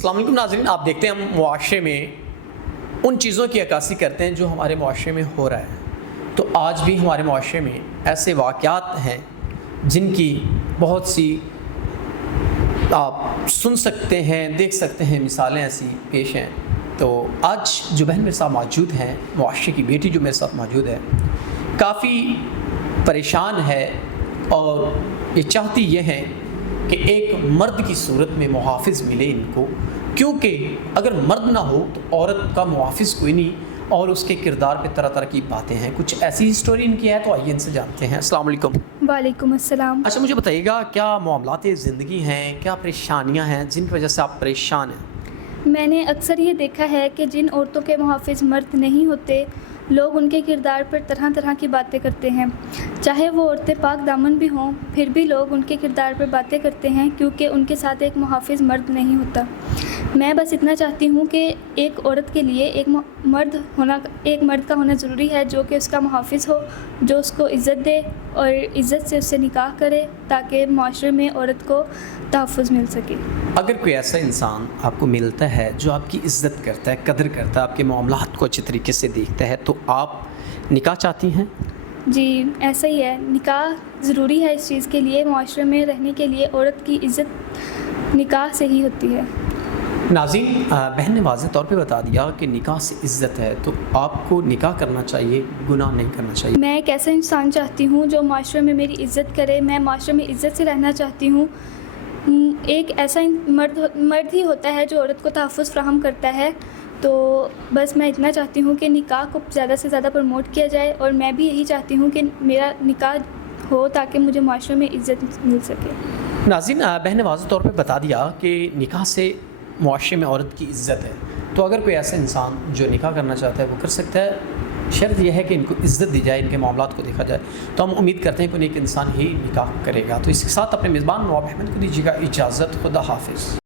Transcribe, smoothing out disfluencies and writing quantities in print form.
السلام علیکم ناظرین، آپ دیکھتے ہیں ہم معاشرے میں ان چیزوں کی عکاسی کرتے ہیں جو ہمارے معاشرے میں ہو رہا ہے. تو آج بھی ہمارے معاشرے میں ایسے واقعات ہیں جن کی بہت سی آپ سن سکتے ہیں، دیکھ سکتے ہیں، مثالیں ایسی پیش ہیں. تو آج جو بہن میرے ساتھ موجود ہیں، معاشرے کی بیٹی جو میرے ساتھ موجود ہے، کافی پریشان ہے اور یہ چاہتی یہ ہے کہ ایک مرد کی صورت میں محافظ ملے ان کو، کیونکہ اگر مرد نہ ہو تو عورت کا محافظ کوئی نہیں، اور اس کے کردار پہ طرح طرح کی باتیں ہیں. کچھ ایسی ہسٹوری ان کی ہے، تو آئیے ان سے جانتے ہیں. السلام علیکم. وعلیکم السلام. اچھا، مجھے بتائیے گا کیا معاملات زندگی ہیں، کیا پریشانیاں ہیں جن کی وجہ سے آپ پریشان ہیں؟ میں نے اکثر یہ دیکھا ہے کہ جن عورتوں کے محافظ مرد نہیں ہوتے، لوگ ان کے کردار پر طرح طرح کی باتیں کرتے ہیں. چاہے وہ عورتیں پاک دامن بھی ہوں، پھر بھی لوگ ان کے کردار پر باتیں کرتے ہیں کیونکہ ان کے ساتھ ایک محافظ مرد نہیں ہوتا. میں بس اتنا چاہتی ہوں کہ ایک عورت کے لیے ایک مرد کا ہونا ضروری ہے جو کہ اس کا محافظ ہو، جو اس کو عزت دے اور عزت سے اس سے نکاح کرے تاکہ معاشرے میں عورت کو تحفظ مل سکے. اگر کوئی ایسا انسان آپ کو ملتا ہے جو آپ کی عزت کرتا ہے، قدر کرتا ہے، آپ کے معاملات کو اچھے طریقے سے دیکھتا ہے، تو آپ نکاح چاہتی ہیں؟ جی ایسا ہی ہے. نکاح ضروری ہے اس چیز کے لیے. معاشرے میں رہنے کے لیے عورت کی عزت نکاح سے ہی ہوتی ہے. ناظرین، بہن نے واضح طور پہ بتا دیا کہ نکاح سے عزت ہے، تو آپ کو نکاح کرنا چاہیے، گناہ نہیں کرنا چاہیے. میں ایک ایسا انسان چاہتی ہوں جو معاشرے میں میری عزت کرے. میں معاشرے میں عزت سے رہنا چاہتی ہوں. ایک ایسا مرد ہی ہوتا ہے جو عورت کو تحفظ فراہم کرتا ہے. تو بس میں اتنا چاہتی ہوں کہ نکاح کو زیادہ سے زیادہ پروموٹ کیا جائے، اور میں بھی یہی چاہتی ہوں کہ میرا نکاح ہو تاکہ مجھے معاشرے میں عزت مل سکے. ناظرین، بہن نے واضح طور پہ بتا دیا کہ نکاح سے معاشرے میں عورت کی عزت ہے. تو اگر کوئی ایسا انسان جو نکاح کرنا چاہتا ہے وہ کر سکتا ہے. شرط یہ ہے کہ ان کو عزت دی جائے، ان کے معاملات کو دیکھا جائے. تو ہم امید کرتے ہیں کہ ایک انسان ہی نکاح کرے گا. تو اس کے ساتھ اپنے میزبان نواب احمد کو دیجیے گا اجازت. خدا حافظ.